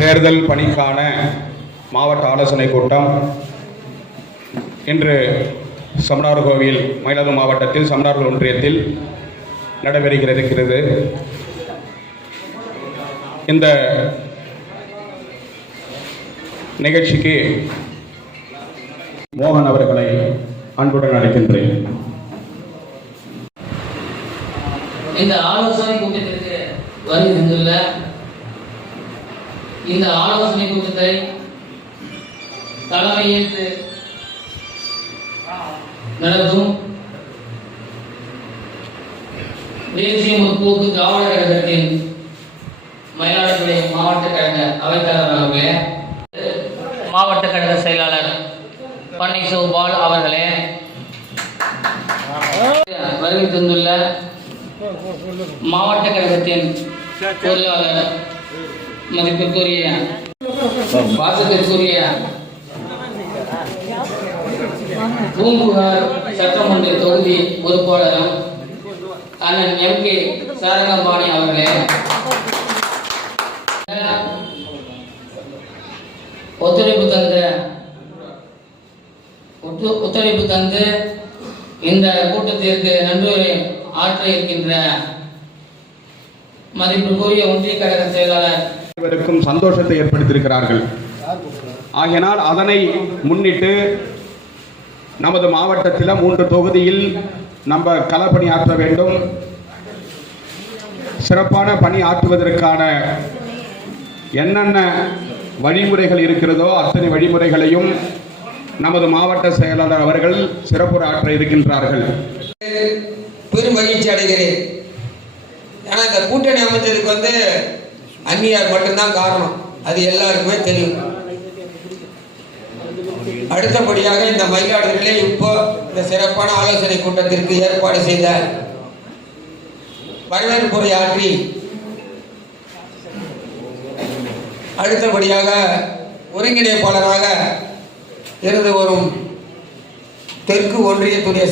தேர்தல் பணிக்கான மாவட்ட ஆலோசனை கூட்டம் இன்று சமணார்கோவில் மயிலாடுதுறை மாவட்டத்தில் சமணார்கோவில் ஒன்றியத்தில் நடைபெறுகிறது. இந்த நிகழ்ச்சிக்கு மோகன் அவர்களை அன்புடன் அழைக்கின்றேன். இந்த ஆலோசனை கூட்டத்திற்கு வருகை தந்துள்ள இந்த ஆலோசனை கூட்டத்தை தலைமையேற்று நடத்தும் தேசிய முற்போக்கு திராவிட கழகத்தின் மயிலாடுதுறை மாவட்ட கழக அவைத்தலைவர்களே, மாவட்ட கழக செயலாளர் பன்னீர்செல்வம் அவர்களே, வருகை தந்துள்ள மாவட்ட கழகத்தின் பொருளாளர் மதிப்பிற்குரிய பாசத்திற்குரிய பூம்புகார் சட்டமன்ற தொகுதி பொறுப்பாளரும் அண்ணன் எம் கே சாரங்கபாணி அவர்களே, ஒத்துழைப்பு தந்து இந்த கூட்டத்திற்கு நன்றியுரை ஆற்ற இருக்கின்ற மதிப்பிற்குரிய ஒன்றிய கழக செயலாளர் அனைவருக்கும் சந்தோஷத்தை ஏற்படுத்தியிருக்கிறார்கள். ஆகையினால் அதனை முன்னிட்டு நமது மாவட்டத்தில் 3 தொகுதியில் நம்ம களப்பணி ஆற்ற வேண்டும். சிறப்பான பணி ஆற்றுவதற்கான என்னென்ன வழிமுறைகள் இருக்கிறதோ அத்தனை வழிமுறைகளையும் நமது மாவட்ட செயலாளர் அவர்கள் சிறப்புரை ஆற்ற இருக்கின்றார்கள். பெரும் மகிழ்ச்சி அடைகிறேன். ஏன்னா இந்த கூட்டணி அமைச்சதுக்கு அந்நியார் மட்டும்தான் காரணம், அது எல்லாருக்குமே தெரியும். அடுத்தபடியாக இந்த மயிலாடுதுறையிலே இப்போ இந்த சிறப்பான ஆலோசனை கூட்டத்திற்கு ஏற்பாடு செய்த வரவேற்புரை ஆற்றி அடுத்தபடியாக ஒருங்கிணைப்பாளராக இருந்து வரும் தெற்கு ஒன்றியத்துடைய